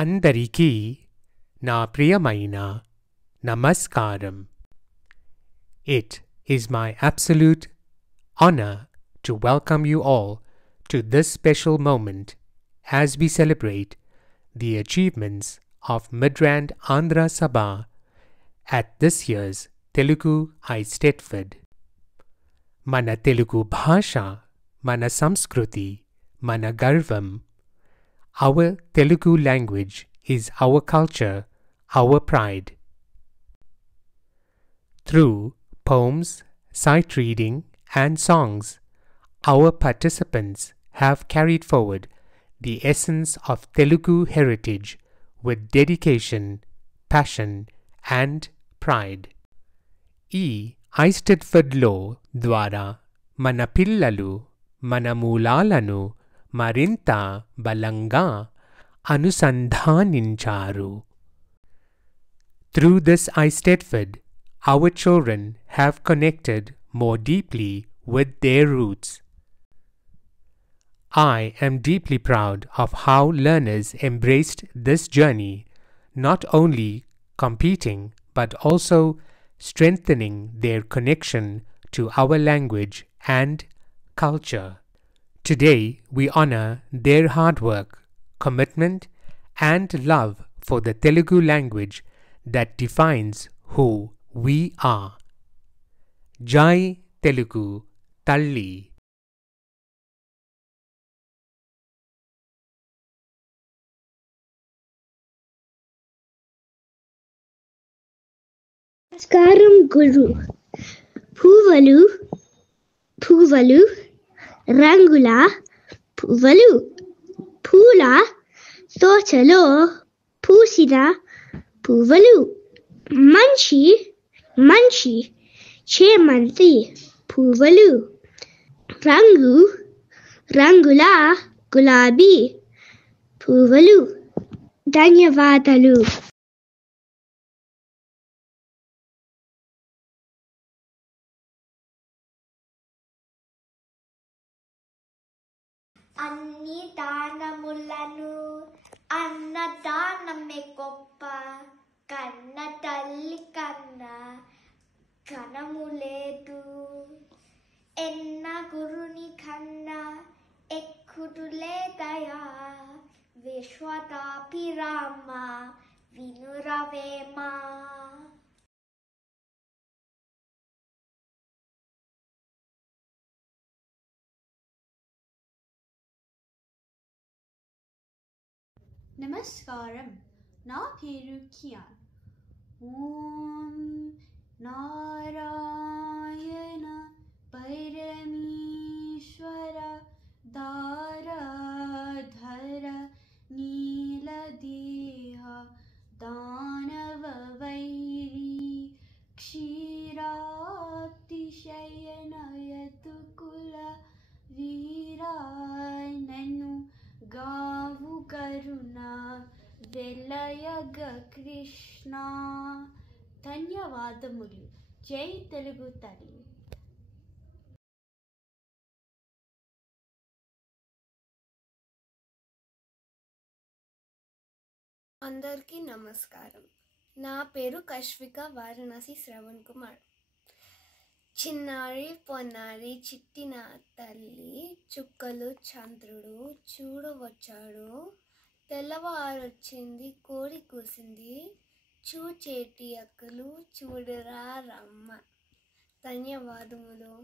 అందరికీ నా ప్రియమైన నమస్కారం. It is my absolute honor to welcome you all to this special moment as we celebrate the achievements of Midrand Andhra Sabha at this year's Telugu Eisteddfod. Mana Telugu Bhasha, Mana Samskruti, Mana Garvam. Our Telugu language is our culture, our pride. Through poems, sight reading, and songs, our participants have carried forward the essence of Telugu heritage with dedication, passion, and pride. ఈ ఐస్టెడ్ఫర్డ్లో ద్వారా మన పిల్లలు మన మూలాలను మరింత బలంగా అనుసంధానించారు. Through this Eisteddfod, our children have connected more deeply with their roots. I am deeply proud of how learners embraced this journey, not only competing but also strengthening their connection to our language and culture. Today, we honor their hard work, commitment, and love for the Telugu language that defines who we are. Jai Telugu Talli. నమస్కారం గురు. పువ్వులు పువ్వులు రంగుల పువ్వులు పూల తోటలో పూసిన పువ్వులు మంచి మంచి చేమంతి పువ్వులు రంగు రంగుల గులాబీ పువ్వులు. ధన్యవాదాలు. అన్ని దానములను అన్నదానమే గొప్ప, కన్న తల్లి కన్నా ఘనము లేదు. ఎన్న గురుని కన్నా ఎక్కుడు లేదయా, విశ్వదాభిరామ వినురవేమా. నమస్కారం. నా పేరు కియాన్. ఓం నారాయణ పరమేశ్వర దారధర నీలదేహ దానవ వైరీ క్షీరాతిశయనయతుకుల వీరా నన్ను గావు కరుణ వెలయగ కృష్ణ. ధన్యవాదములు. జై తెలుగు తల్లి. అందరికీ నమస్కారం. నా పేరు కశ్విక వారణాసి శ్రవణ్ కుమార్. చిన్నారి పొన్నారి చిట్టిన తల్లి చుక్కలు చంద్రుడు చూడవచ్చాడు, తెల్లవారొచ్చింది కోడి కూసింది, చూచేటి అక్కలు చూడరా రమ్మ. ధన్యవాదములు.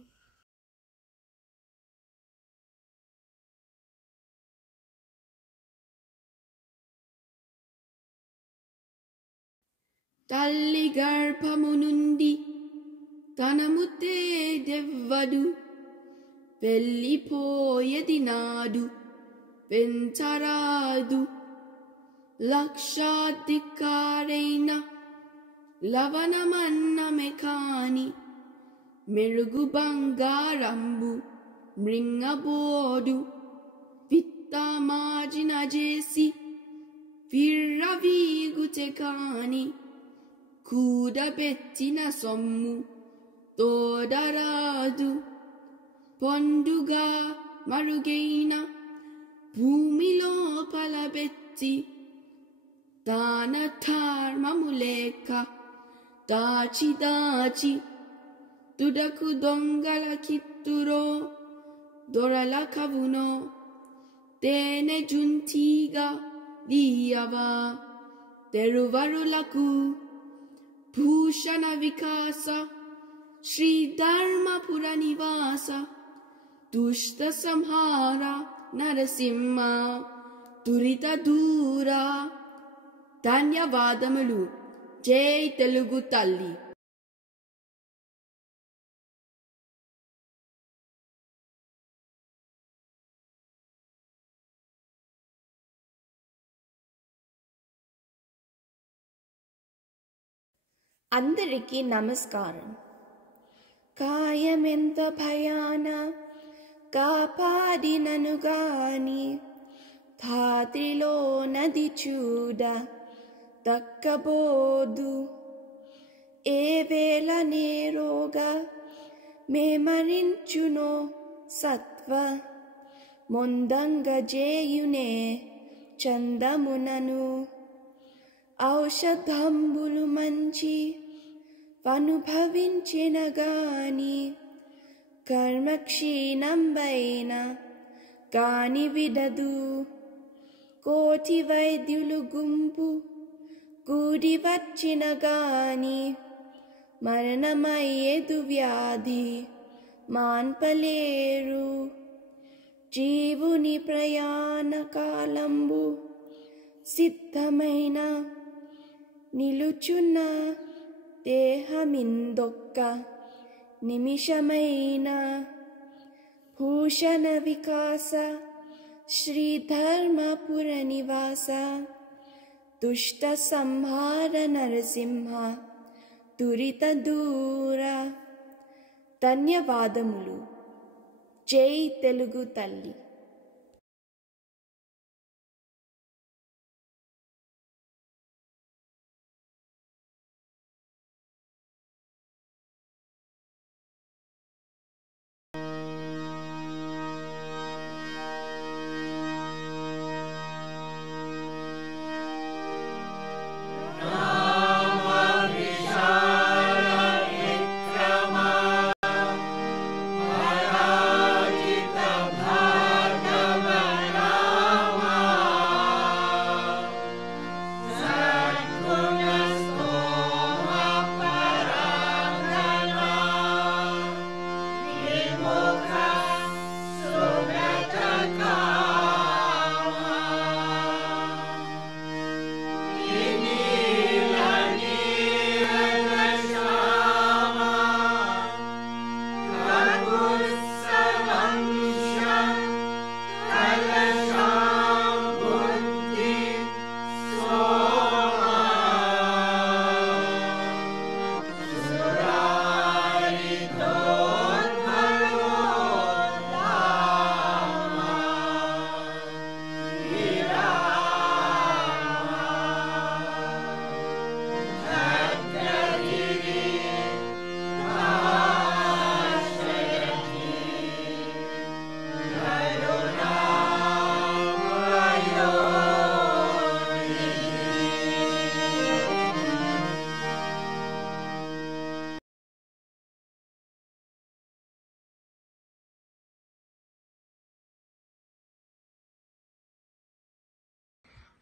తల్లి గర్భము నుండి తన ముద్దే దెవ్వడు, వెళ్ళిపోయేది నాడు పెంచరాదు. లక్షాధికారైన లవణమన్నమే కాని, మెరుగు బంగారంబు మృంగబోడు. విత్తమార్జన చేసి విర్రవీగుతే కాని, కూడబెట్టిన సొమ్ము తోడరాదు. పండుగా మరుగైన భూమిలో పలబెట్టి దానధర్మములేక దాచి దాచి తుదకు దొంగల కిత్తురో దొరల కవునో తేనె జుంటిగా దీయవా తెరువరులకు భూషణ వికాస శ్రీధర్మపుర నివాస దుష్ట సంహార నరసింహ దురిత దూర. ధన్యవాదములు. జై తెలుగు తల్లి. అందరికీ నమస్కారం. కాయమెంత భయాన కాపాడినను గాని ధాత్రిలో నది చూడ దక్కబోదు. ఏ వేళ నేరోగా మేమరించునో సత్వ మొందంగ జేయునే చందమునను. ఔషధంబులు మంచి అనుభవించిన గాని కర్మక్షీణంబైన కాని విడదు. కోటి వైద్యులు గుంపు కూడి వచ్చిన గాని మరణమయ్యేదు వ్యాధి మాన్పలేరు. జీవుని ప్రయాణ కాలంబు సిద్ధమైన నిలుచున్న దేహమిందొక్క నిమిషమైన. భూషణ వికాస శ్రీధర్మపుర నివాస దుష్ట సంహార నరసింహ దురిత దూర. ధన్యవాదములు. జై తెలుగు తల్లి.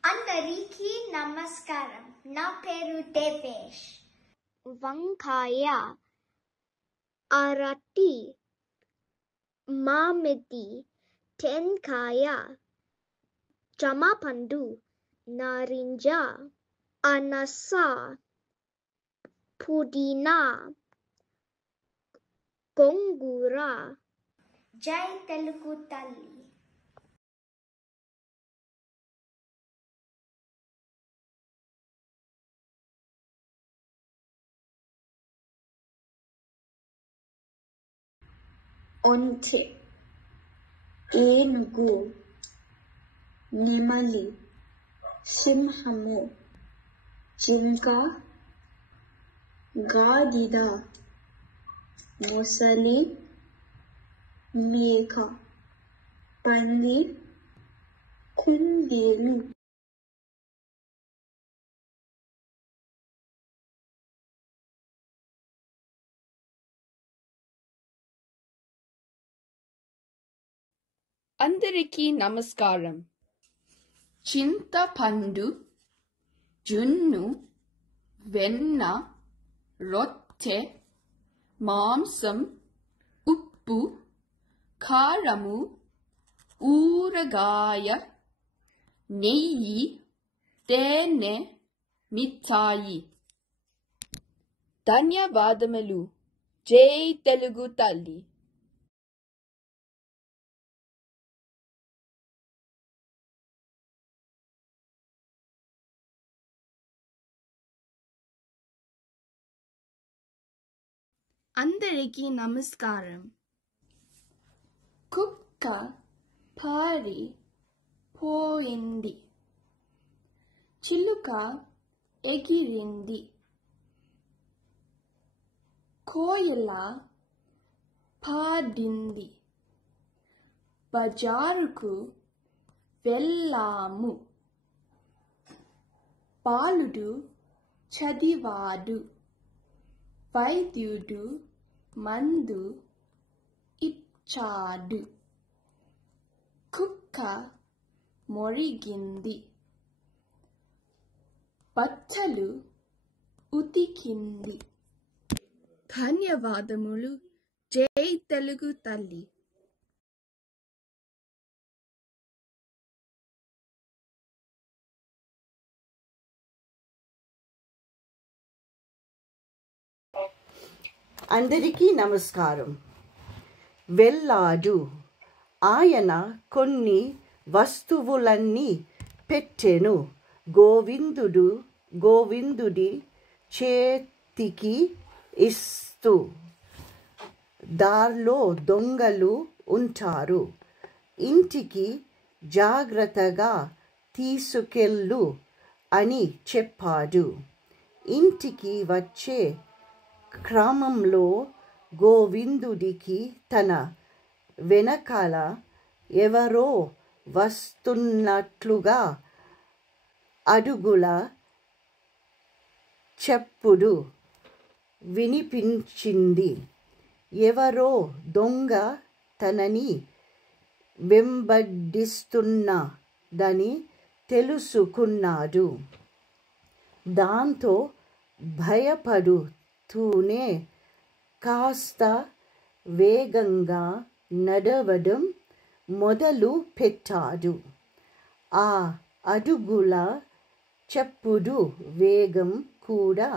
అందరికీ నమస్కారం. నా పేరు దేవేష్. వంకాయ, అరటి, మామిడి, టెంకాయ, జామపండు, నారింజ, అనస, పుదీనా, గోంగూర. జై తెలుగు తల్లి. ఒంటె, ఏనుగు, నెమలి, సింహము, జింక, గాడిద, మొసలి, మేక, పంది, కుందేలు. అందరికీ నమస్కారం. చింతపండు, జున్ను, వెన్న, రొట్టె, మాంసం, ఉప్పు, కారము, ఊరగాయ, నెయ్యి, తేనె, మిఠాయి. ధన్యవాదములు. జై తెలుగు తల్లి. అందరికీ నమస్కారం. కుక్క పారి పోయింది, చిలుక ఎగిరింది, కోయిల పాడింది, బజారుకు వెళ్ళాము, బాలుడు చదివాడు, వైద్యుడు మందు ఇచ్చాడు, కుక్క మొరిగింది, బట్టలు ఉతికింది. ధన్యవాదములు. జై తెలుగు తల్లి. అందరికీ నమస్కారం. వెళ్ళాడు. ఆయన కొన్ని వస్తువులన్నీ పెట్టెను. గోవిందుడి చేతికి ఇస్తూ, దారిలో దొంగలు ఉంటారు, ఇంటికి జాగ్రత్తగా తీసుకెళ్ళు అని చెప్పాడు. ఇంటికి వచ్చే క్రమంలో గోవిందుడికి తన వెనకాల ఎవరో వస్తున్నట్లుగా అడుగుల చప్పుడు వినిపించింది. ఎవరో దొంగ తనని వెంబడిస్తున్నదని తెలుసుకున్నాడు. దాంతో భయపడుతూనే కాస్త వేగంగా నడవడం మొదలు పెట్టాడు. ఆ అడుగుల చప్పుడు వేగం కూడా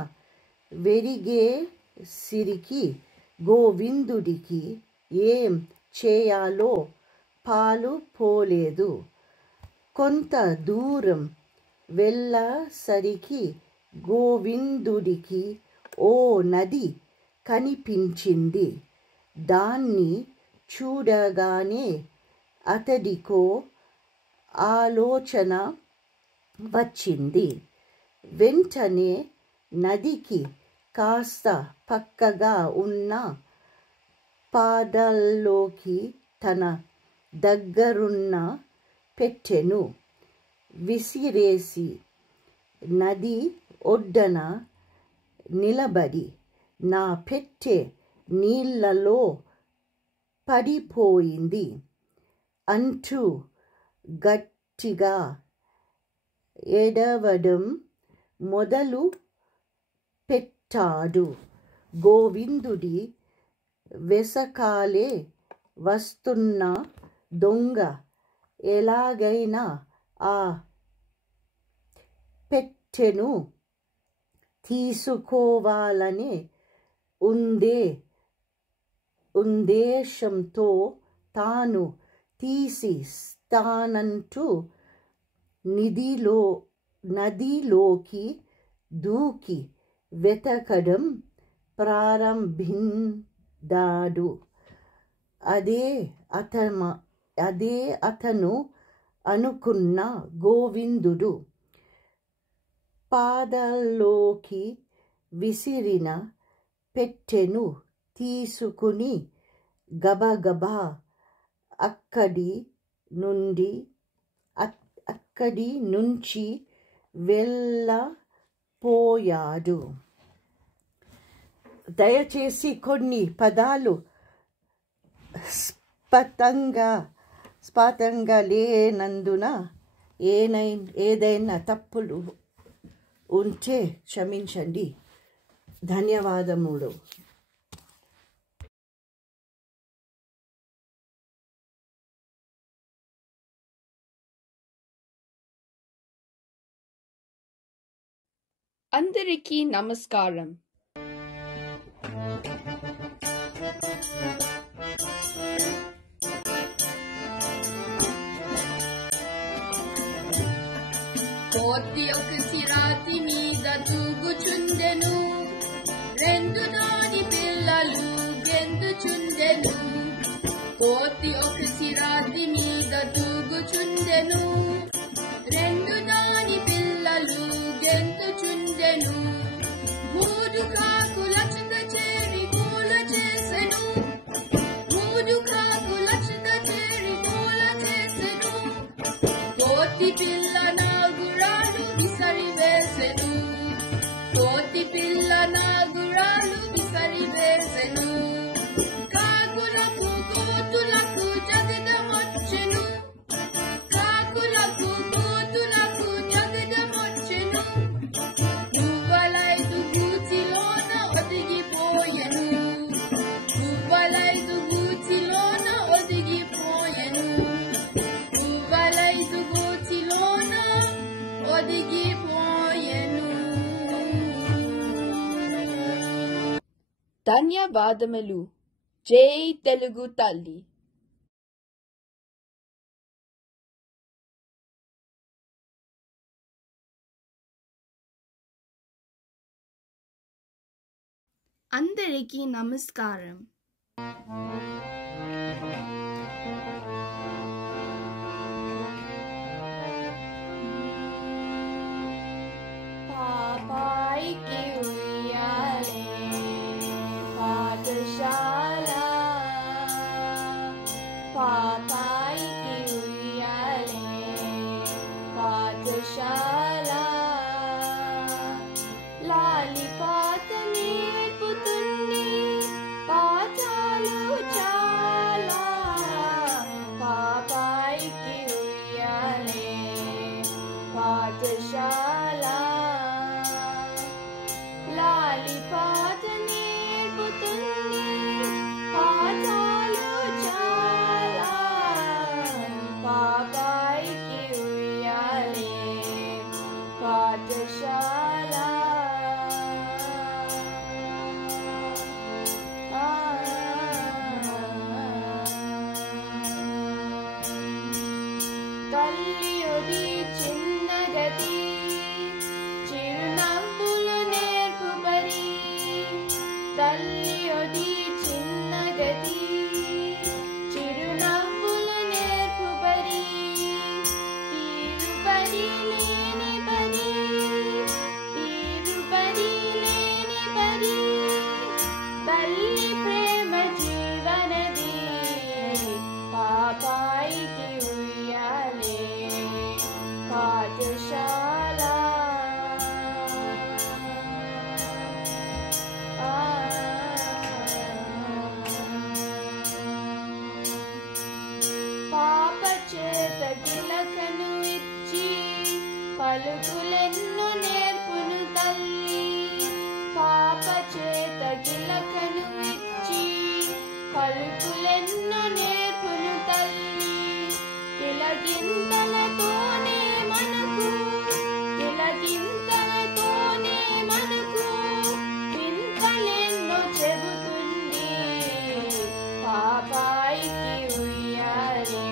పెరిగేసరికి గోవిందుడికి ఏం చేయాలో పాలు పోలేదు. కొంత దూరం వెళ్ళసరికి గోవిందుడికి ఓ నది కనిపించింది. దాన్ని చూడగానే అతడికో ఆలోచన వచ్చింది. వెంటనే నదికి కాస్త పక్కగా ఉన్న పాదాల్లోకి తన దగ్గరున్న పెట్టెను విసిరేసి నది ఒడ్డున నిలబడి, నా పెట్టె నీళ్లలో పడిపోయింది అంటూ గట్టిగా ఏడవడం మొదలు పెట్టాడు. గోవిందుడి వెనకాలే వస్తున్న దొంగ ఎలాగైనా ఆ పెట్టెను తీసుకోవాలనే ఉద్దేశంతో తాను తీసిస్తానంటూ నదిలోకి దూకి వెతకడం ప్రారంభించాడు. అదే అతను అనుకున్న గోవిందుడు పాదాల్లోకి విసిరిన పెట్టెను తీసుకుని గబగబా అక్కడి నుంచి వెళ్ళపోయాడు. దయచేసి కొన్ని పదాలు స్పష్టంగా స్పష్టంగా లేనందున ఏదైనా తప్పులు ఉంటే క్షమించండి. ధన్యవాదములు. అందరికీ నమస్కారం. కోతి ఒకటి రాతి మీద తూగుచుండెను, రెండు దాని పిల్లలు గెంతుచుండెను. కోతి ఒకటి రాతి మీద తూగుచుండెను, రెండు దాని పిల్లలు గెంతుచుండెను. మూడు కాకుల చింత చేరి కూల చేసెను, మూడు కాకుల చింత చేరి కూల చేసెను. కోతి పిల్ల నాగురాలు విసరి వేసెను, కోతి పిల్ల నాగురాలు విసరి వేసెను. కాకులకు కోతులకు జగడమొచ్చెను, కాకులకు కోతులకు జగడమొచ్చెను. గువ్వలైదు గూటిలోన ఒదిగిపోయెను, గువ్వలైదు గూటిలోన ఒదిగిపోయెను, గువ్వలైదు గూటిలోన ఒదిగిపోయెను. ధన్యవాదములు. జై తెలుగు తల్లి. అందరికీ నమస్కారం. పాపాయికి ఉయ్యాలే పాఠశాల, పాపాయికి ఉయ్యాలే పాఠశాల. లాలి పాట నేర్పుతుంది పాఠాలు చాలా, పాపాయికి ఉయ్యాలే పాఠశాల. లాలి పాట నేర్పుతుంది పాఠాలు చాలా, పాపాయికి ఉయ్యాలే పాఠశాల. తల్లియుడి చిన్నగది చిరునవ్వులు నేర్పుబడి, తల్లియుడి చిన్నగది చిరునవ్వులు నేర్పుబడి. తీరుబడి లేని బడి, తీరుబడి లేని బడి. తల్లి ప్రేమ జీవనది పాపాయికి ఉయ్యాలే పాఠశాల. పాప చేత గిలకను ఇచ్చి పలుకులెన్నో నేర్పును తల్లి, పాప చేత గిలకను ఇచ్చి పలుకులెన్నో నేర్పును తల్లి. గిలగింతలతోనే మనకు, గిలగింతలతోనే మనకు వింతలెన్నో చెబుతుంది పాపాయికి ఉయ్యాలే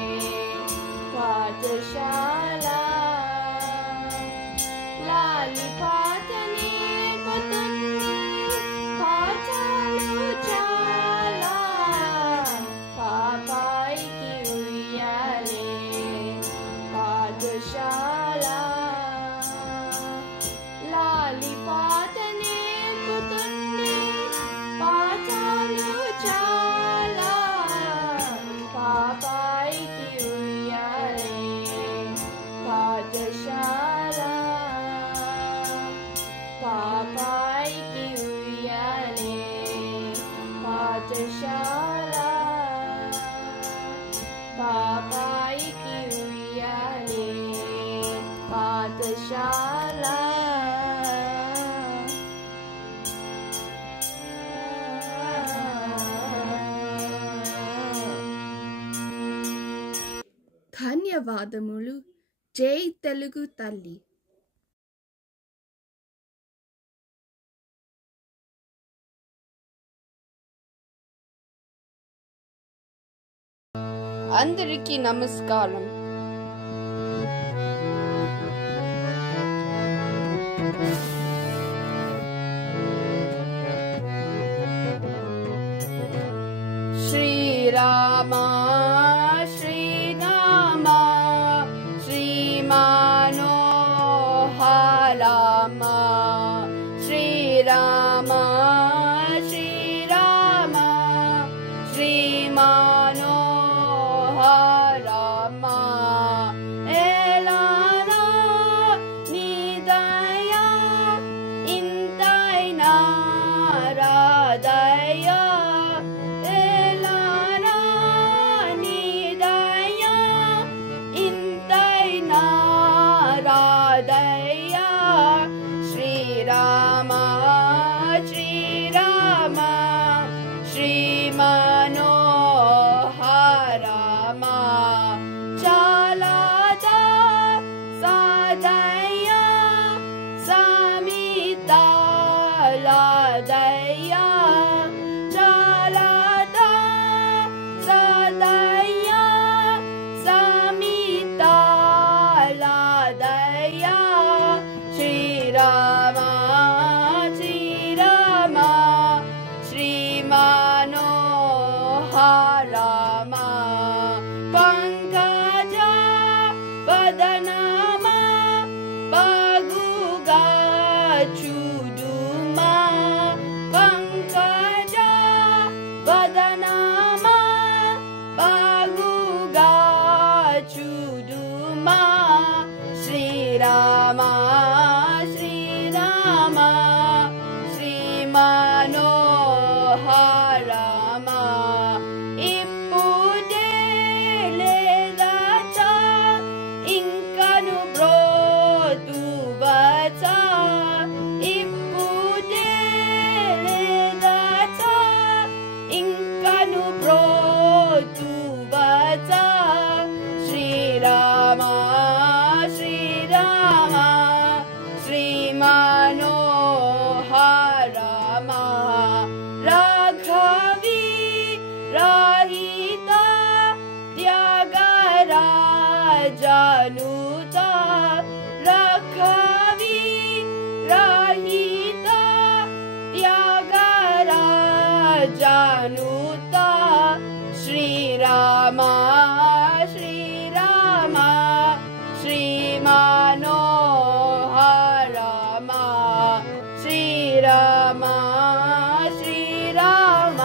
పాఠశాల. లాలి పాట నేర్పుతుంది పాఠాలు చాలా, పాపాయికి ఉయ్యాలే పాఠశాల. లాలి పాట నేర్పుతుంది పాఠాలు చాలా, పాపాయికి ఉయ్యాలే పాఠశాల. పాపాయికి ఉయ్యాలే పాఠశాల, పాపాయి చాలా ధన్యవాదములు. జై తెలుగు తల్లి. అందరికీ నమస్కారం. శ్రీరామ శ్రీరామ శ్రీమనోహరమ శ్రీరామ శ్రీరామ శ్రీమనోహరమ ఎలానా నీ దయా ఇంతైనా రాదయా ఎలానా నీ దయా ఇంతైనా రాదయా శ్రీరామ శ్రీరామ శ్రీమనోహరమ చాలాదా సాదయా సమితాలదయా చాలాదా సాదయా సమితాలదయా శ్రీరామ శ్రీరామ శ్రీమనోహరమ పంకజ వదనమ బాగుగా చూడుమా పంకజ వదనమ బాగుగా చూడుమా శ్రీరామ శ్రీరామ శ్రీమనోహరమ ఇప్పుడే లేదచ ఇంకను బ్రోతువచ ఇప్పుడే లేదచ ఇంకను బ్రోతువచ శ్రీరామ శ్రీరామ శ్రీమనోహరమ రాఘవి రాహిత త్యాగరాజనుత రాఘవి రాహిత త్యాగరాజనుత శ్రీరామ శ్రీరామ శ్రీమనోహరమ శ్రీరామ శ్రీరామ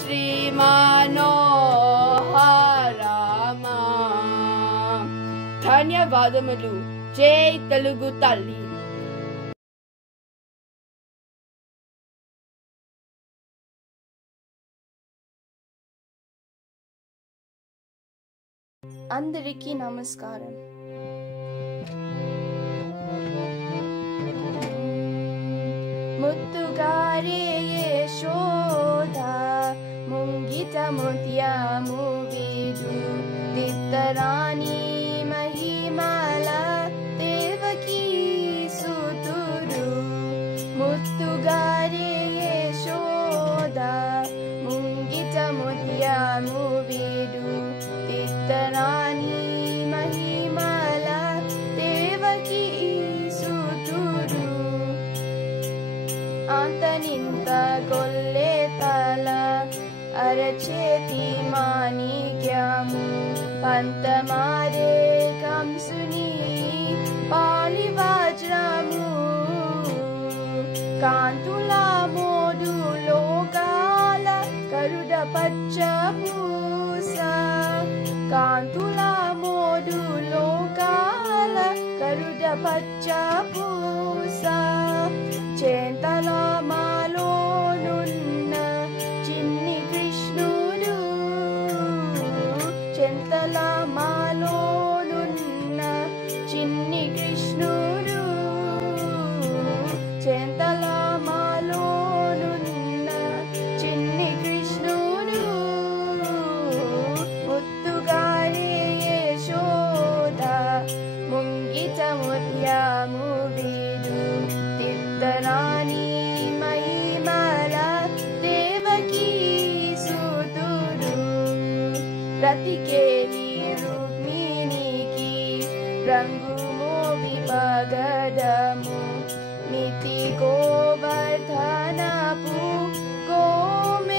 శ్రీమనోహరమ ధన్యవాదములు. జై తెలుగు తల్లి. అందరికీ నమస్కారం. ముత్తుగారే యశోద ముంగిట ముత్యము వేదు దిత్తరాణి మహిమల దేవకీ సుతురు ముత్తుగారే యశోద ముంగిట ముత్యము వేదు దిత్తరాణి మహిమల దేవకీ సుతురు అంతనింత గొల్లె తల అరచేతి మాణిక్యము పంతమారే కంసుని పాలి వజ్రము కాంతుల మోడు లోకాల కరుడ పచ్చ పూస కాంతుల మోడు లోకాల కరుడ పచ్చ పూస చేతల మాలోనున్న చిన్ని కృష్ణుడు చేతల మాలోనున్న చిన్ని కృష్ణుడు కలికేలి రుక్మిణికి రంగు మోవి పగడము మితి గోవర్ధనపు గోమేధికము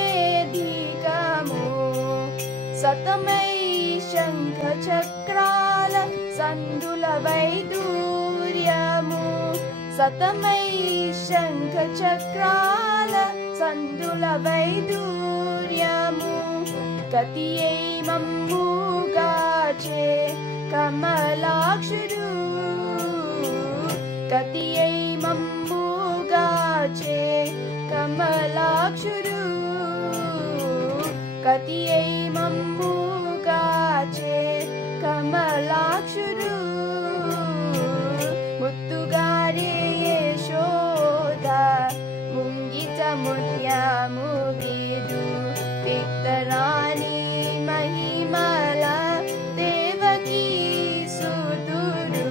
సతమై శంఖ చక్రాల సందుల వైదూర్యము సతమై శంఖ చక్రాల సందుల వైదూర్యము గతియై మమ్ముగాచే కమలాక్షుడు గతియై మమ్ముగాచే కమలాక్షుడు గతియై మమ్ముగాచే కమలాక్షుడు ముత్తుగారే యశోద ముంగిట ముత్యము వీడు పిత్తరాణి మహిమల దేవకీ సుతుడు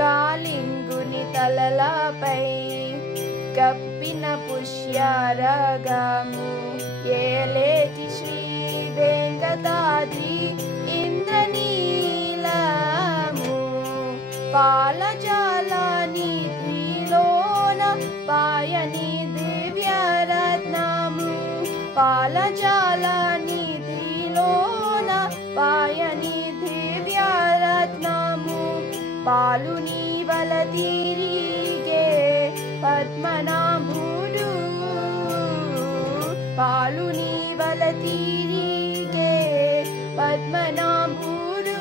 కాలింగుని తలలపై కప్పిన పుష్యరగము ఏలేటి శ్రీ వెంకటాద్రి ఇంద్రనీలము పాలజాలని త్రిలోన పాయని దివ్యరత్నము పాలజాలని త్రిలోన పాయని దివ్యరత్నము పాలుని వల తిరిగే పద్మనాభుడు పాలుని వల తిరిగే పద్మనాభుడు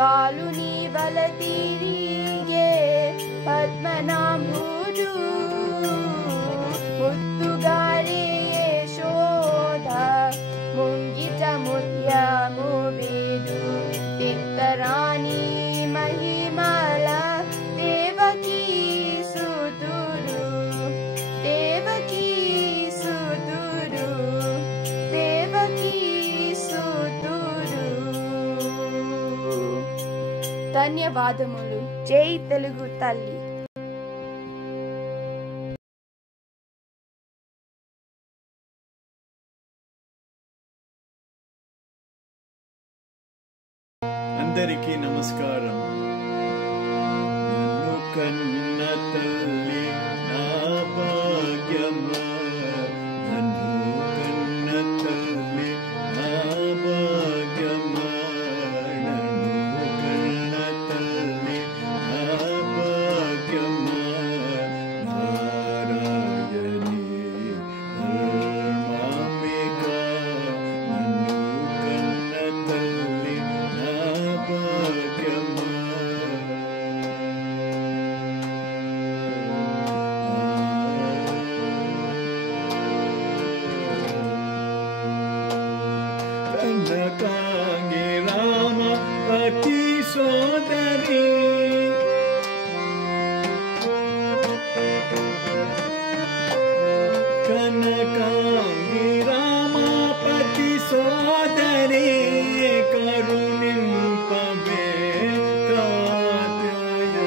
పాలుని వల తిరిగే పద్మనాభుడు ముత్తుగారే యశోద ముంగిట ముత్యము వీడు పిత్తరాణి మహిమల దేవకీ సుతుడు దేవకీ సుతుడు దేవకీ సుతుడు. ధన్యవాదములు. జై తెలుగు తల్లి. అందరికీ నమస్కారం. నన్ను కన్న తల్లి నా భాగ్యమా, నన్ను కన్న తల్లి నా భాగ్యమా, నన్ను కన్న తల్లి నా భాగ్యమా, నారాయణి ధర్మాంబిక, నన్ను కన్న తల్లి నా భాగ్యమా. కనకాంగి రామ పతి సోదరి, కనకాంగి రామ పతి సోదరి, కరుణింపవే కాత్యాయని,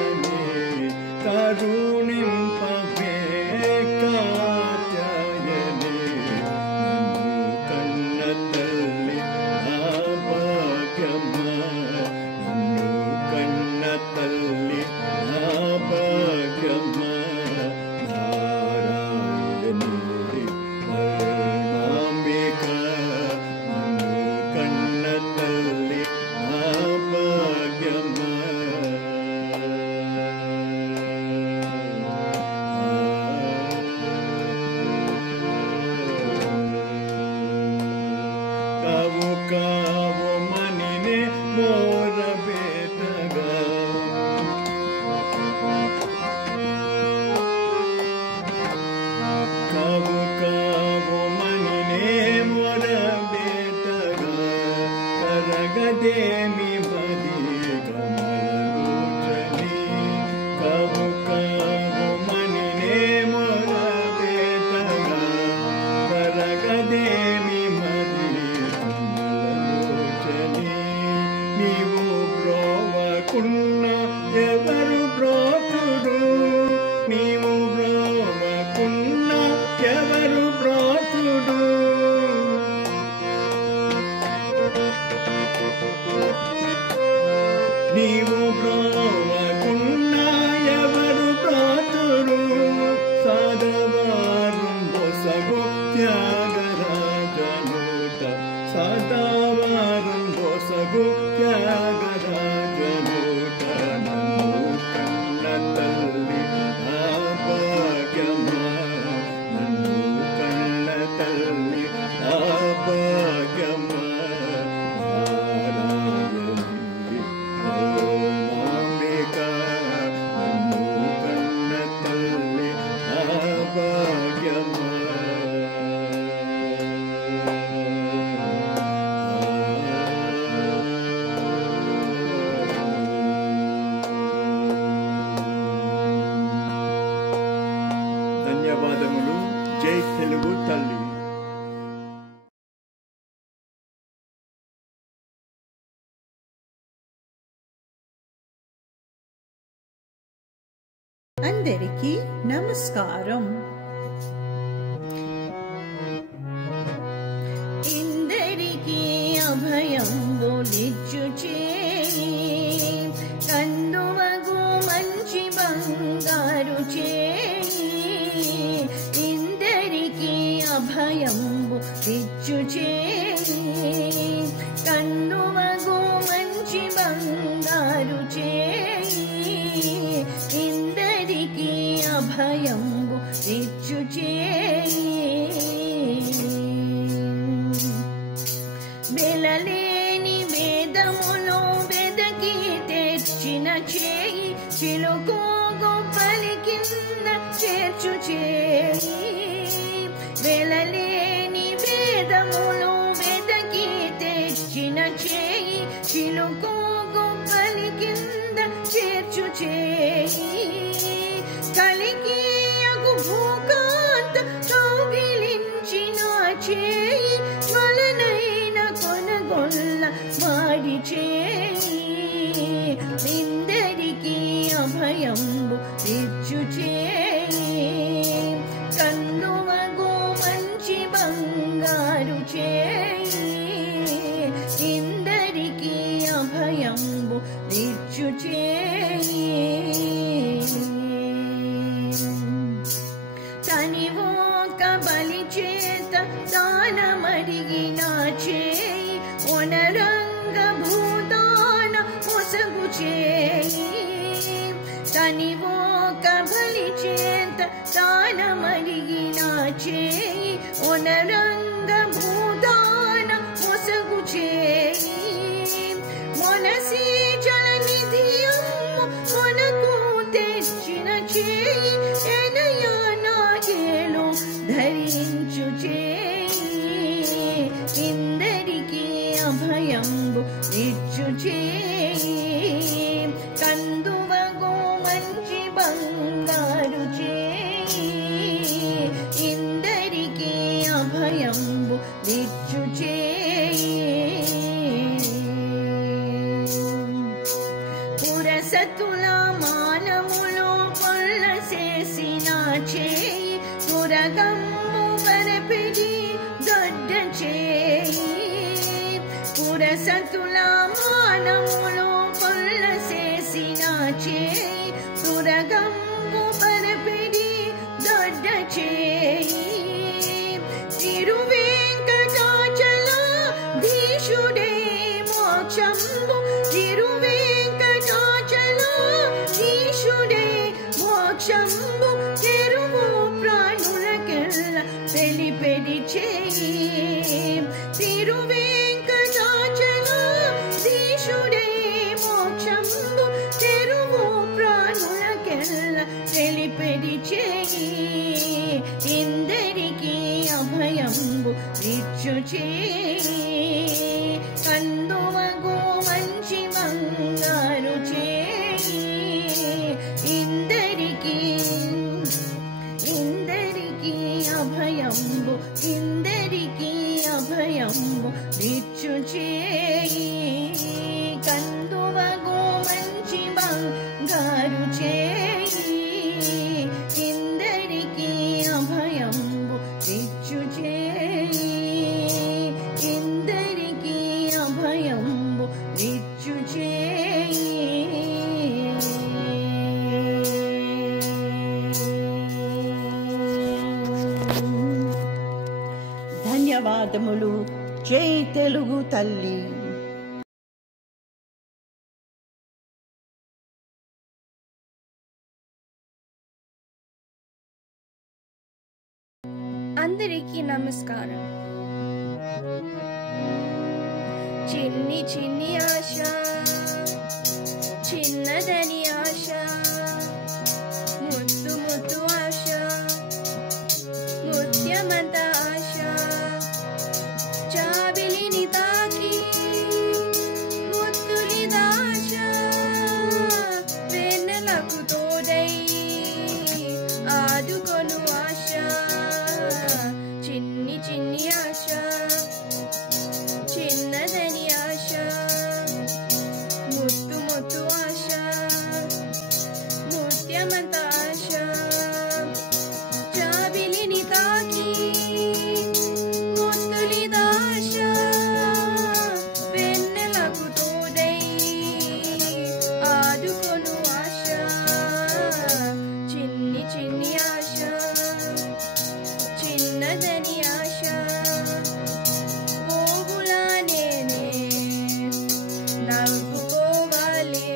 కరుణింపవే కాత్యాయని, నన్ను కన్న తల్లి నా భాగ్యమా, నన్ను కన్న తల్లి నా భాగ్యమా, నారాయణి ధర్మాంబిక, నన్ను కన్న తల్లి నా ధన్యవాదములు. జై తెలుగు తల్లి. అందరికీ నమస్కారం. ఇందరికీ అభయంబులిచ్చు చేయి, కందువగు మంచి బంగారు చేయి. ఇందరికీ అభయంబులిచ్చు చేయి, కందువగు మంచి బంగారు చేయి. ఇందరికీ అభయంబు ఇచ్చు చేయి. వెలలేని వేదములో వెదకి తెచ్చిన చేయి, చిలుకు గొప్పలి కింద చేర్చు చేయి. వెలలేని వేదములో వెదకి తెచ్చిన చేయి, చిలుకు గొప్పలి కింద చేర్చు చేయి. కలికియగు భూకాంత కౌగిలించిన చేయి, వలనైన కొనగొల్ల వాడి చేయి. ఇందరికీ అభయంబు ఇచ్చు చేయి, కందువగు మంచి బంగారు చేయి. ఇందరికీ అభయంబు ఇచ్చు చేయి. తనివోక బలి చేత దానమడిగిన చేయి, ఒనరంగ భూదాన మొసగు చేయి. తనివోక బలి చేత దానమడిగిన చేయి, ఒనరంగ భూదాన మొసగు చేయి. మొనసి జలనిధియమ్మ మనకు తెచ్చిన చేయి, ఎనయానాగేలు ధరించు చేయి. ఇందరికీ అభయంబు ఇచ్చు చేయి, కందువగు మంచి బంగారు చేయి. ఇందరికీ అభయంబు ఇచ్చు చేయి. పురసతుల మానములో పొల్ల చేసిన చేయి, పురగమ్ము వరపిడి దొడ్డ చేయి. పురసతుల మానములో పొల్ల చేసిన చేయి, పురగమ్ము వరపిడి దొడ్డ చేయి. తిరువేంకటాచల ధీషుడే మోక్షంబు, తిరువేంకటాచల ధీషుడే మోక్షంబు. తెరువు ప్రాణులకెల్ల తెలిపెడి చేయి. తిరువేంకటాచల ధీషుడే మోక్షంబు, తెరువు ప్రాణులకెల్ల తెలిపెడి చేయి. ఇందరికీ అభయంబు ఇచ్చు చేయి, కందువగు మంచి బంగారు చేయి. ఇందరికీ అభయంబు, ఇందరికీ అభయంబు ఇచ్చు చేయి, కందువగు మంచి బంగారు చేయి. ఇందరికీ అభయంబు ఇచ్చు చేయి, ఇందరికీ అభయంబు ఇచ్చు చేయి. ధన్యవాదములు. జై తెలుగు తల్లి. అందరికీ నమస్కారం. చిన్ని చిన్ని ఆశ, చిన్నదని ఆశ, ముద్దు ముద్దు ఆశ, ముత్యమంత ఆశ, చాబిలిని తాకి ముద్దులి దాశ, వెన్నెలకు తోడై ఆడుకొను జాబిలిని తాకి ముద్దులిదాశ వెన్నెలకు తోడై ఆదుకొను ఆశ చిన్ని చిన్ని ఆశ చిన్నదని ఆశ పోగులా నేనే నవ్వుకోవాలి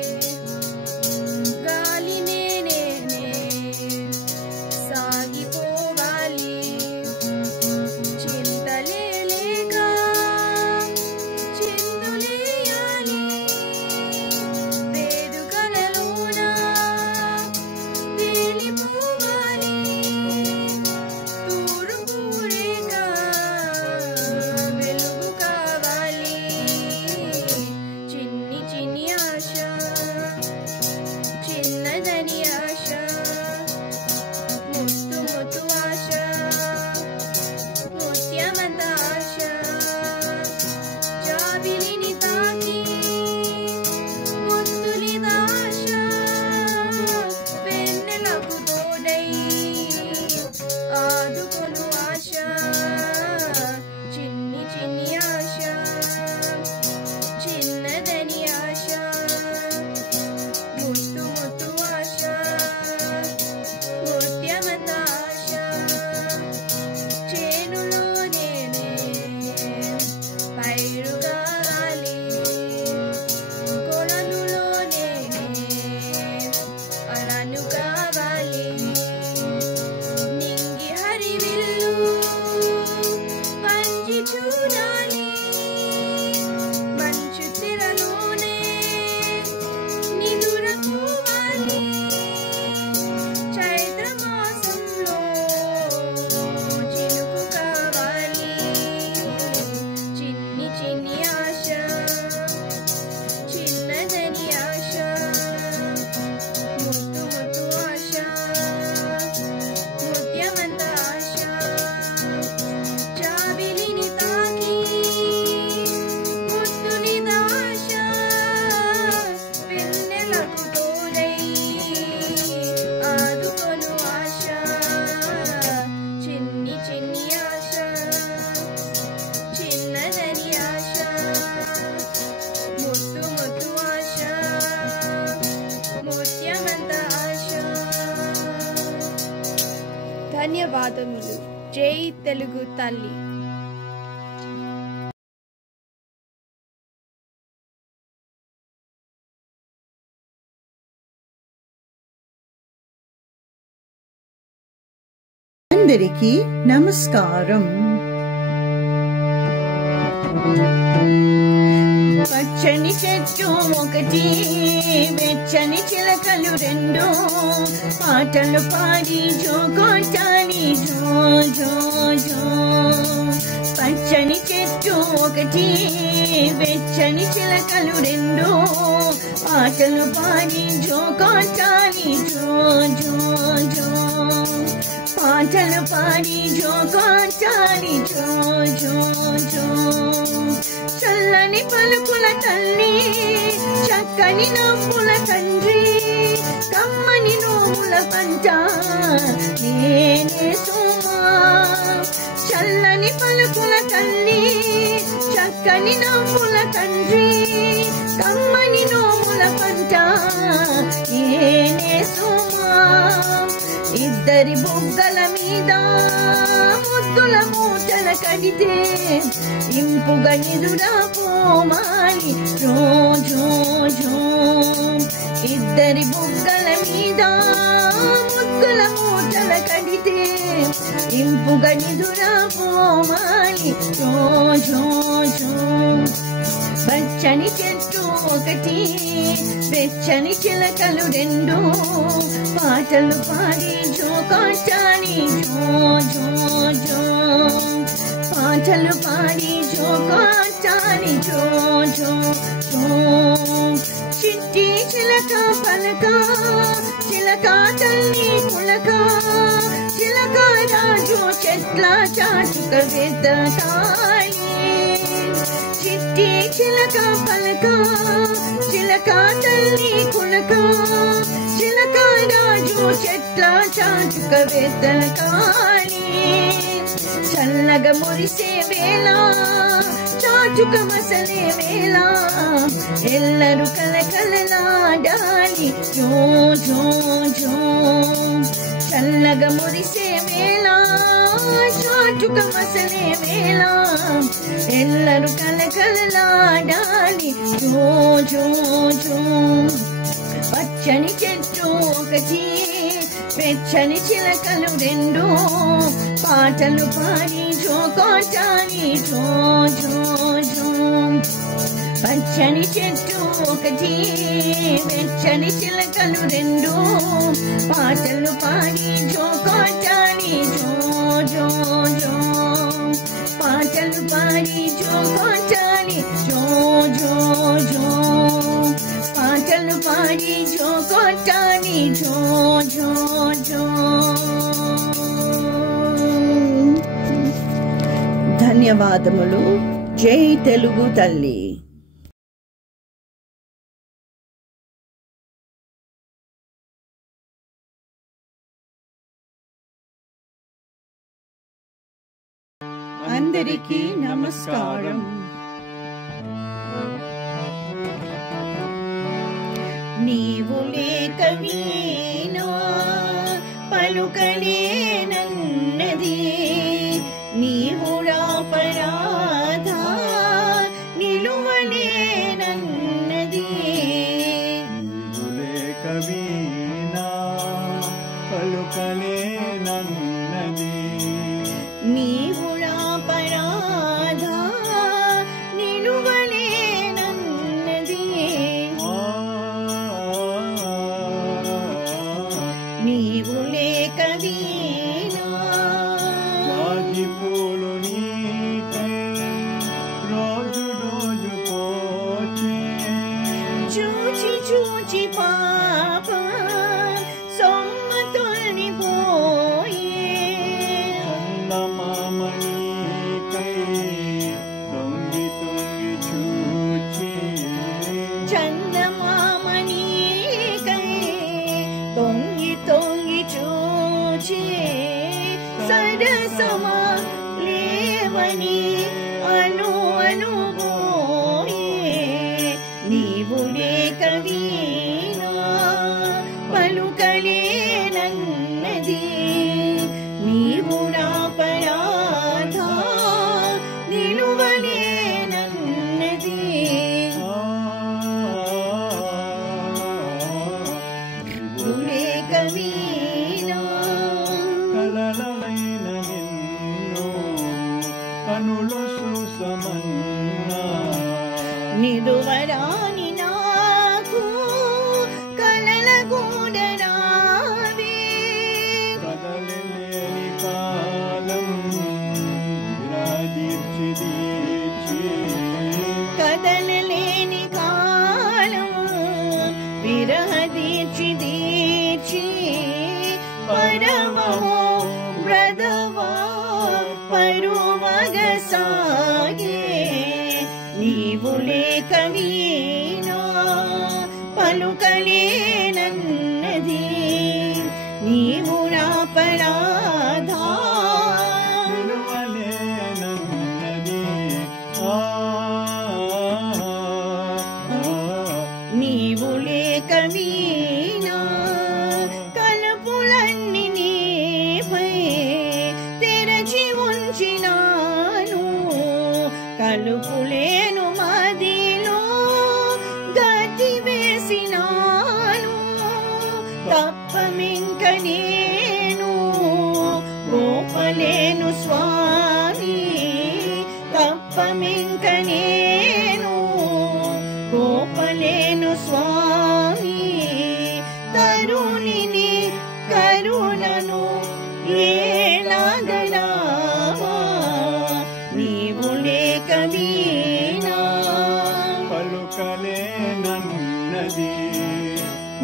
గాలి నేనే సాగిపోవాలి చింతలే లేక చిందులేయాలి వేడుకలలోన తేలిపోవాలి తూర్పు రేఖ వెలుగు కావాలి చిన్ని చిన్ని ఆశ చిన్నదని ఆశ ముత్తు ముత్తు ఆశ ముత్యమంత ఆశ జాబిలిని తాకి ముద్దులిదాశ వెన్నెలకు తోడై ఆదుకొను ఆశ చిన్ని చిన్ని ఆశ చిన్నదని ఆశ ముత్తు ముత్తు ఆశ ముత్యమంత ఆశ చేనులో నేనే పైరు కావాలి కొలనులో నేనే అలను కావాలి నింగి హరివిల్లు పంచి చూడాలి మంచు తెరలోనే నిదురపోవాలి చైత్ర మాసంలో చినుకు కావాలి చిన్ని చిన్ని ఆశ చిన్నదని ఆశ ముత్తు ముత్తు ఆశ ముత్యమంత ఆశ జాబిలిని తాకి ముద్దులిదాశ వెన్నెలకు తోడై ఆదుకొను ఆశ చిన్ని చిన్ని ఆశ చిన్నదని ఆశ ముత్తు ముత్తు ఆశ ముత్యమంత ఆశ ధన్యవాదములు జై తెలుగు తల్లి అందరికీ నమస్కారం. పచ్చని చెట్టు ఒకటి, వెచ్చని చిలకలు రెండు, పాటలు పాడి జోకొట్టాలి జో జో జో. పచ్చని చెట్టు ఒకటి, వెచ్చని చిలకలు రెండు, పాటలు పాడి జోకొట్టాలి జో జో జో. పాటలు పాడి జోకొట్టాలి జో జో జో. చల్లని పలుకుల తల్లి, చక్కని నవ్వుల తండ్రి, కమ్మని నోముల పంట నేనే సుమా. చల్లని పలుకుల తల్లి, చక్కని నవ్వుల తండ్రి, కమ్మని నోముల పంట నేనే సుమా. ఇద్దరి బుగ్గల మీద ముద్దుల మూటల కడితే ఇంపుగా నిదురా పోమాలి జో జో జో. ఇద్దరి బుగ్గల మీద ముద్దుల మూటల కడితే ఇంపుగా నిదురా పోమాలి జో జో జో. పచ్చని చెట్టు ఒకటి, వెచ్చని చిలకలు రెండు, పాటలు పాడి జోకొట్టాలి జో జో జో. పాటలు పాడి జోకొట్టాలి జో జో జో. చిట్టి చిలక పలక, చిలక తల్లి పులక, చిలక రాజు చెట్ల చాటుక వెదకాలి. చిట్టి చిలక పలక, చిలక తల్లి పులక, చిలక రాజు చెట్ల చాటుక వెదకాలి. మురిసే వేళ చాటుక మసలే వేళ ఎల్లరూ కలకలలాడాలి జో జో జో చల్లగా మురిసే వేళ చాటుక మసలే వేళ ఎల్లరూ కలకలలాడాలి జో జో జో పచ్చని చెట్టు ఒకటి వెచ్చని చిలకలు రెండు పాటలు పాడి జోకొట్టాలి జో జో జో పచ్చని చెట్టు ఒకటి వెచ్చని చిలకలు రెండు పాటలు పాడి జోకొట్టాలి జో జో జో పాటలు పాడి జోకొట్టాలి జో జో జో పాటలు పాడి జోకొట్టాలి జో జో జో ధన్యవాదములు. జై తెలుగు తల్లి. అందరికీ నమస్కారం. నీవు లేక వీణా పలుకలేనన్నది నీవు రాపరాధ నిలువలేనన్నది నీవు లేక వీణా పలుకలేనన్నది నీవు రాపరాధ నిలువలేనన్నది నీవు లేక వీణా సాగిపోలు నీకై రోజు రోజు పోచే చూచి చూచి పాప సొమ్మతోని పోయే చందమామ నీకై తొంగి తొంగి చూచి చందమామ నీకై తొంగి తొంగి చూచి సరసమా లేవని అను అనుబోయే నీవు లేక వీణా పలుకలేనన్నది నీవు రాపరాధ నిలువలేనన్నది నీవు లేక వీణా కలలైన నిన్ను కనులు సుసమన్నా నిదువరాని నాకు కలల గూడరావే కదలలేని కాలం విరాదీర్చి దీర్చి కదలలేని కాలం విరహదీర్చి దీర్చి పరమో బ్రదవా పరువగ సాగే నీవు లేక వీణా పలుకలేనన్నది నీవు రాపరాధ నిలువలేనన్నది నీవు లేక వీణా కలుపులన్నీ నీపై తెరచి ఉంచినాను కలుపులేను మదిలో గతి వేసినాను తప్పమింక నేను గోపలేను స్వామి తప్పమింక నేను గోపలేను స్వామి తరుణిని కరుణను ఏలాగలావా నీవు లేక వీణా పలుకలేనన్నది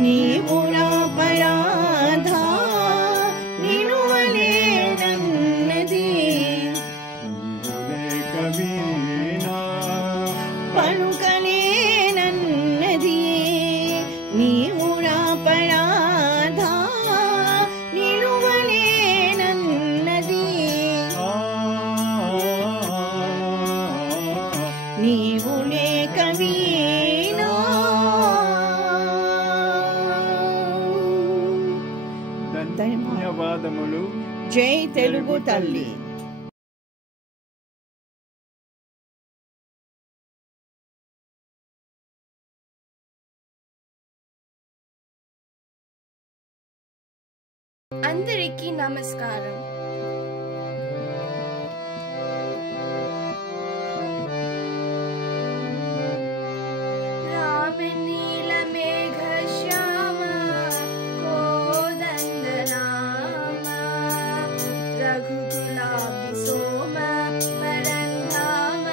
నీవు రాపరాధ నిలువలేనన్నది నీవు లేక వీణా తెలుగు తల్లి. అందరికీ నమస్కారం. రామనీల మేఘ శ్యామ కోదండరామ రఘుకులాభి సోమ పరంధామ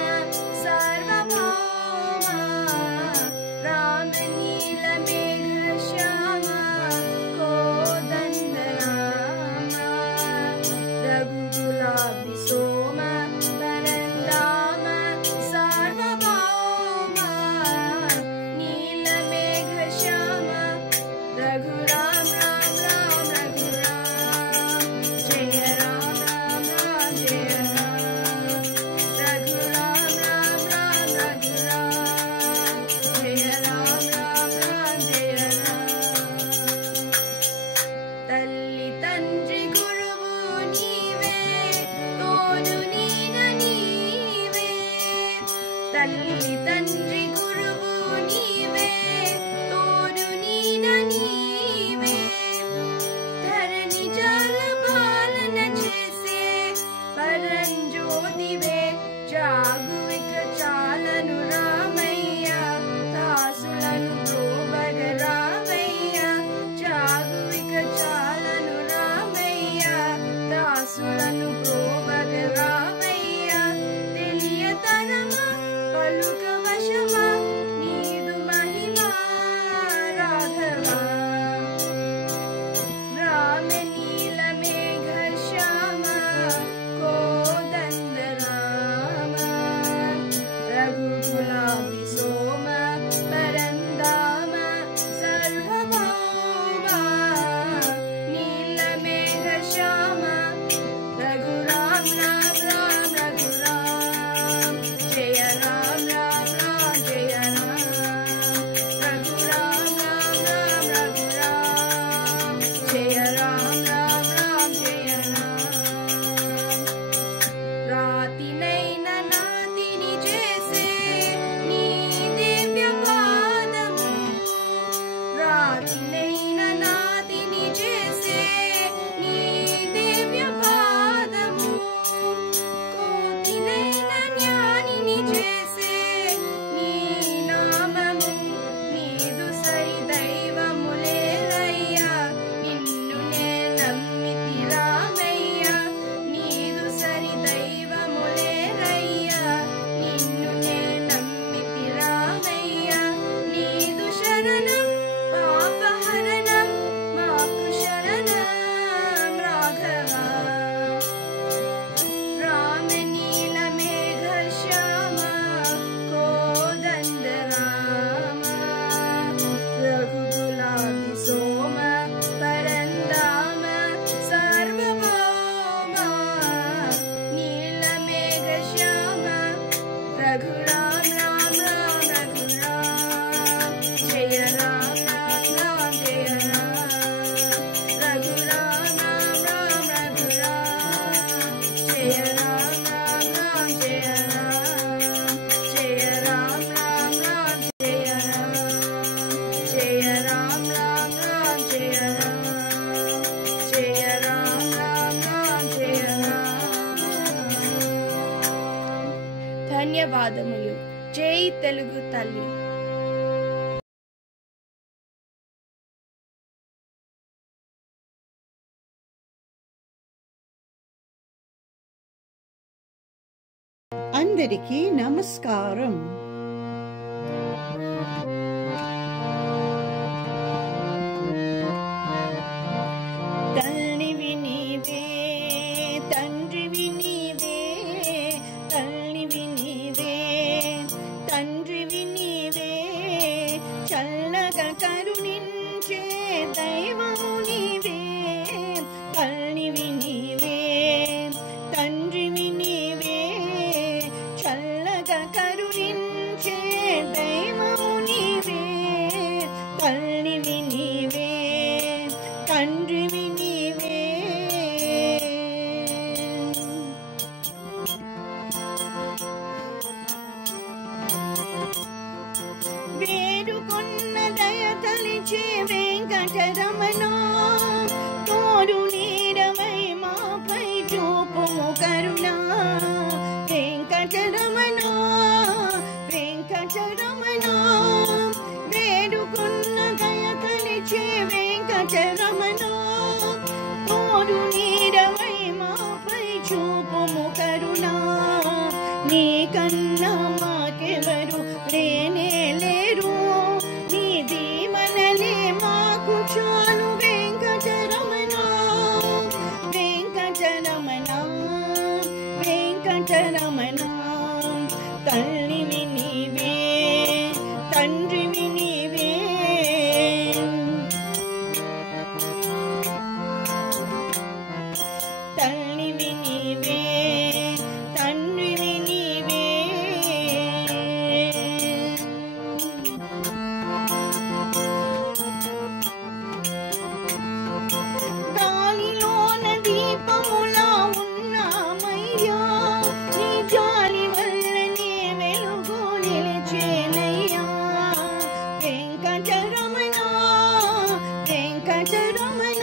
సార్వభౌమ రామనీల మేఘ శ్యామ కోదండరామ రఘుకులాభి సోమ పరంధామ సార్వభౌమ నీలమేఘ శ్యామ రఘురామ రామ రామ రఘురామ జయ రామ రామ రామ జయ రామ రఘురామ రామ రామ రఘురామ జయ రామ రామ రామ జయ రామ తల్లి తండ్రి గురువు నీవే తోడు నీన నీవే తల్లి తండ్రి గురువు నీవే తోడు నీన నీవే ధరణి జాల పాలన చేసే పరంజ్యోతివే జాగు ఇక చాలను రామయ్య దాసులను బ్రోవగ రామయ్య జాగు ఇక చాలను రామయ్య దాసులను బ్రోవగ రామయ్య తెలియతరమా పలుక వశమా నీదు మహిమా రాఘవా రామ నీల మేఘ శ్యామ కోదండరామ రఘుకులాభి సోమ పరంధామ సర్వభౌమ నీల మేఘ శ్యామ రఘురామ రామ రామ రఘురామ జయ రామ రామ రామ జయ రామ రఘురామ రామ రామ రఘురామ జయ రామ రామ రామ జయ రామ రాతినైన నాతిని చేసే నీ దివ్య పాదము రాతినైన నాతిని చేసే నీ దివ్య పాదము కోతినైన జ్ఞానిని చేసే నీ నామము నీదు సరి దైవములేరయ్యా నిన్ను నే నమ్మితి రామయ్య నీదు సరి దైవములేరయ్యా నిన్ను నే నమ్మితి రామయ్య నీదు శరణం పాపహరణం మాకు శరణం రాఘవా రామ నీల మేఘ శ్యామ కోదండరామ రఘుకులాభి సోమ పరంధామ సార్వభౌమ నీల మేఘ శ్యామ రఘురామ రామ రామ రఘురామ జయ రామ రామ రామ జయ రామ రఘురామ రామ రామ రఘురామ జయ రామ రామ రామ జయ రామ జయ రామ రామ రామ జయ రామ జయ రామ రామ రామ జయ రామ జయ రామ రామ రామ జయ రామ. ధన్యవాదములు. జై తెలుగు తల్లి. అందరికీ నమస్కారం. తల్లివి నీవే, తండ్రివి నీవే, తల్లివి నీవే, తండ్రివి నీవే, చల్లగా కరుణించే దైవము నీవే. తల్లివి నీవే, తండ్రివి నీవే, చల్లగా కరుణించే దైవము నీవే. చూపుము కరుణ నీ కన్నా మాకెవరు లేనే లేరు నీ దీవెనలే మాకు చాలు వెంకటరమణ వెంకటరమణ వెంకటరమణ తల్లివి నీవే తండ్రివి నీవే తల్లివి నీవే తండ్రివి నీవే గాలిలోన దీపములా ఉన్నామయ్యా నీ జాలి వల్లనే వెలుగు నిలిచేనయ్యా వెంకటరమణ వెంకటరమణ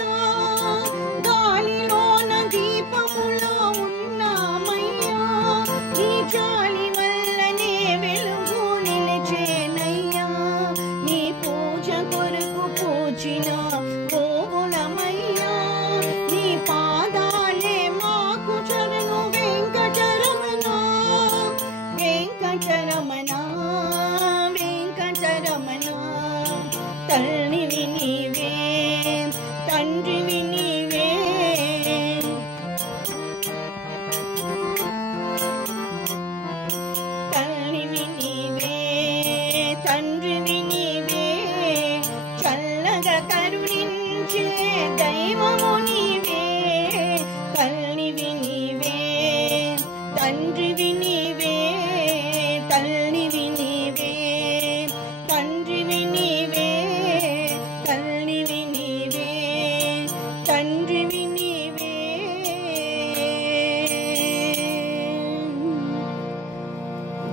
గాలిలోన దీపములా ఉన్నామయ్యా నీ జాలి వల్లనే వెలుగు నిలిచేనయ్యా నీ పూజ కొరకు పూజిన గోవులమయ్యా నీ పాదాలే మాకు చరణు వెంకటరమణ వెంకటరమణ వెంకటరమణ తల్లివి నీవే తండ్రివి నీవే తల్లివి నీవే తండ్రివి నీవే చల్లగా కరుణించే దైవము నీవే తల్లివి నీవే తండ్రివి నీవే తల్లివి నీవే తండ్రివి నీవే తల్లివి నీవే తండ్రివి నీవే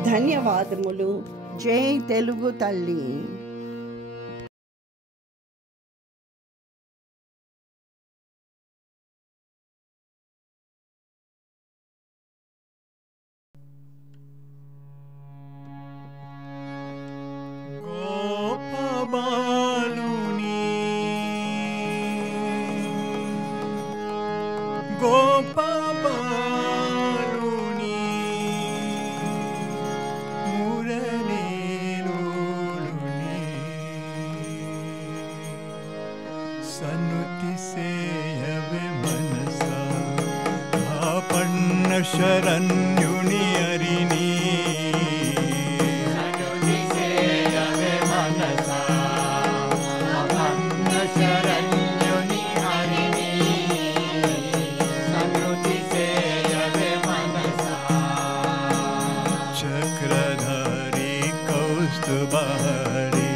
ధన్యవాదములు జై తెలుగు తల్లి గోపబాలుని గోపబాలుని మురళీలోలుని సన్నుతి సేయవే మనస ఆపన్న శరణ్యుని అరిని చక్రధారి కౌస్తుభారి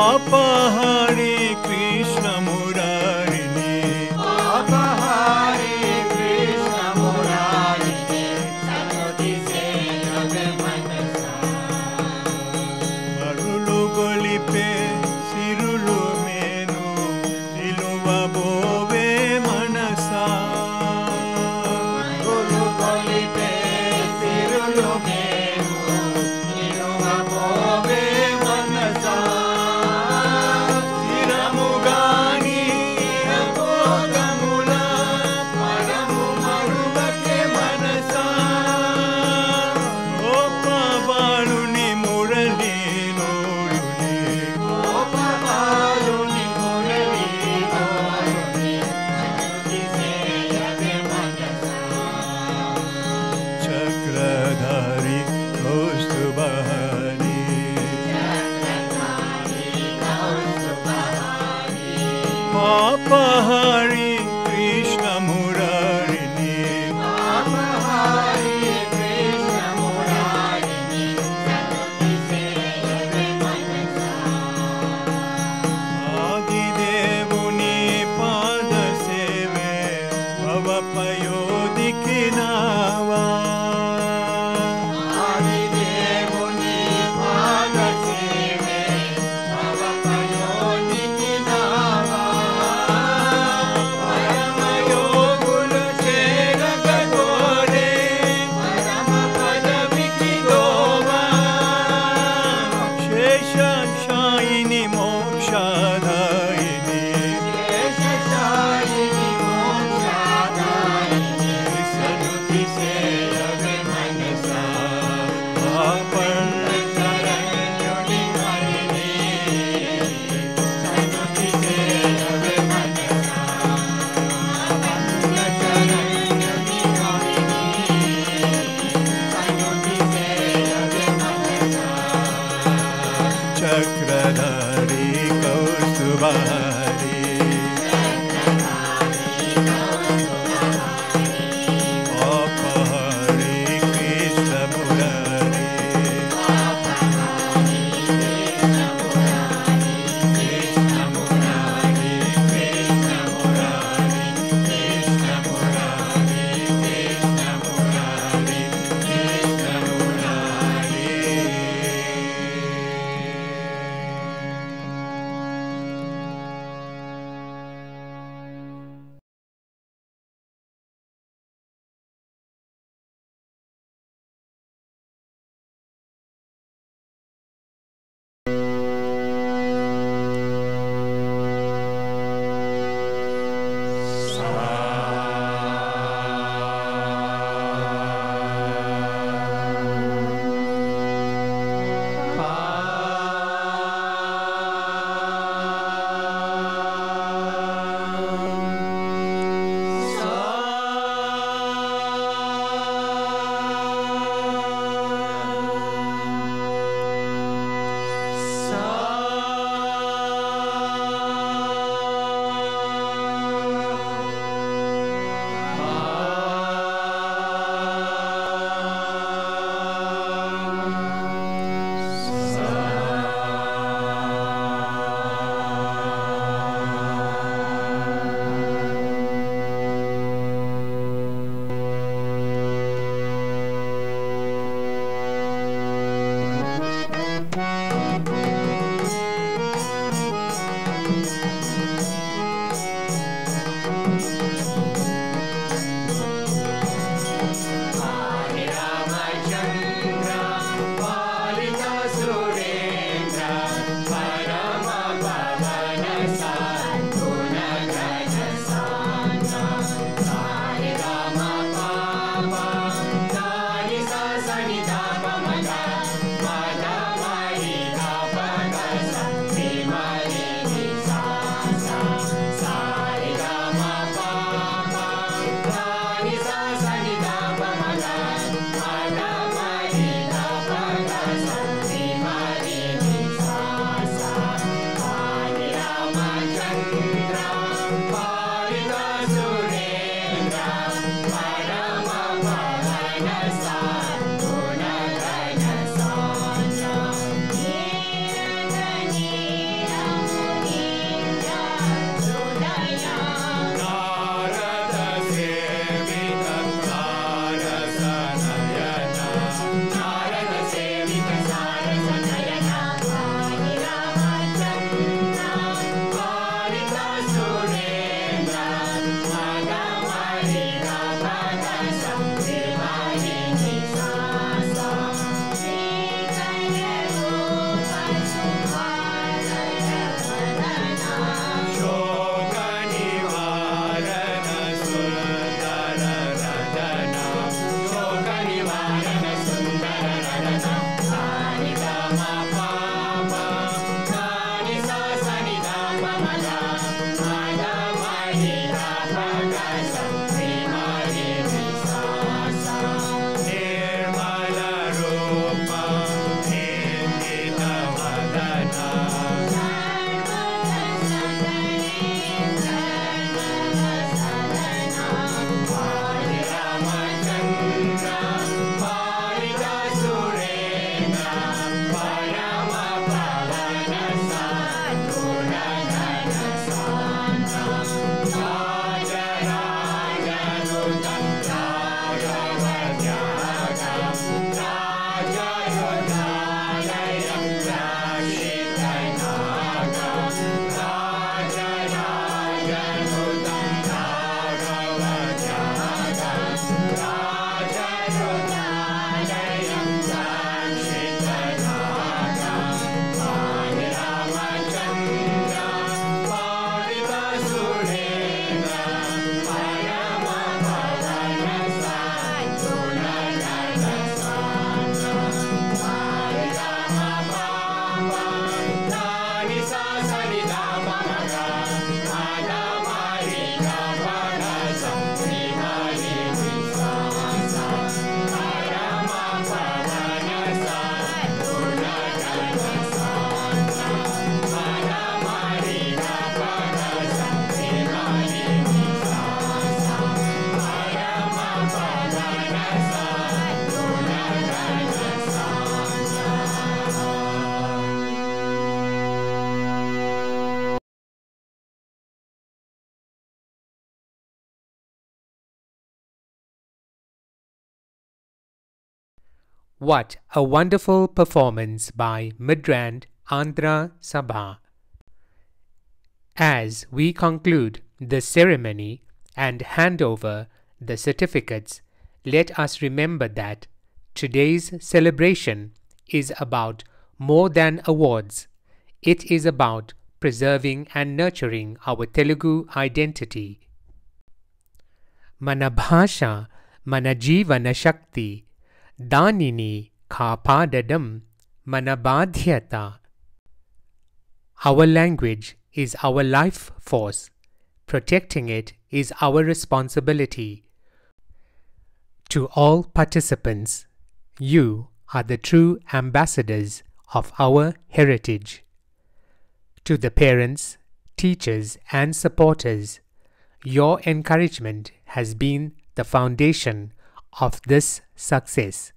పాపహారి కృష్ణ మురారిని మరులు గొలిపే సిరులు మేను నిలువబోవే మనసా స్థిరముగాని అబోధముల పరము మరువకే మనసా గోపబాలుని మురళీలోలుని చక్రధారి కౌస్తుభాని పాపహారి కృష్ణ మురారిని ఆదిదేవుని పాద సేవే భవపయోధికి నావా భవపయోధికి నావా What a wonderful performance by Midrand Andhra Sabha. As we conclude the ceremony and hand over the certificates, let us remember that today's celebration is about more than awards. It is about preserving and nurturing our Telugu identity. Mana bhasha, mana jeevana shakti, danini kaapadadam, mana badhyata. Our language is our life force. Protecting it is our responsibility. To all participants, you are the true ambassadors of our heritage. To the parents, teachers, and supporters, your encouragement has been the foundation of this success.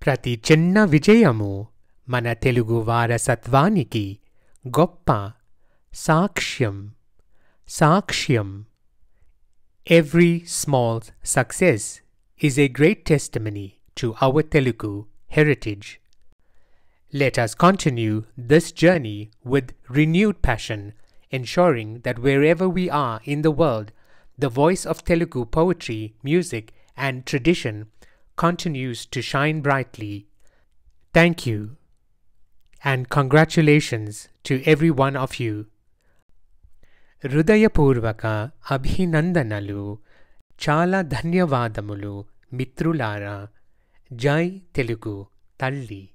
Prati chinna vijayamu mana Telugu varasatvaniki goppa sakshyam. Sakshyam. Every small success is a great testimony to our Telugu heritage. Let us continue this journey with renewed passion, ensuring that wherever we are in the world, the voice of Telugu poetry, music, and tradition continues to shine brightly. Thank you, and congratulations to every one of you. Hrudayapurvaka abhinandanalu, chala dhanyavadamulu mitrulara. Jai Telugu Talli.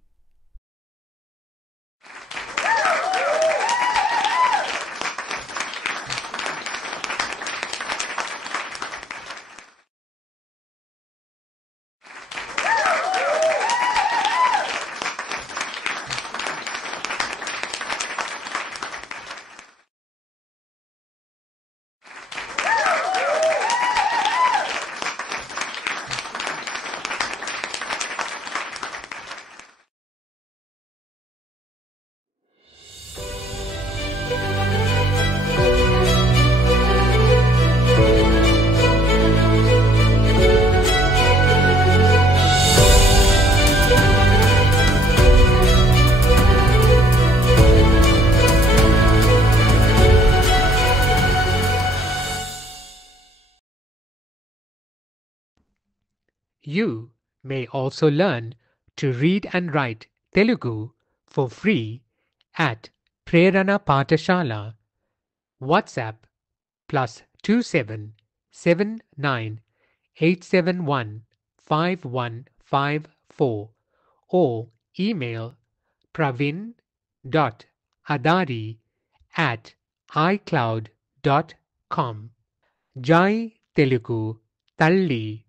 You may also learn to read and write Telugu for free at Prerana Pathashala. WhatsApp +27 79 871 5154 or email pravin.adari@icloud.com. Jai Telugu Talli.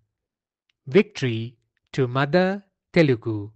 Victory to Mother Telugu.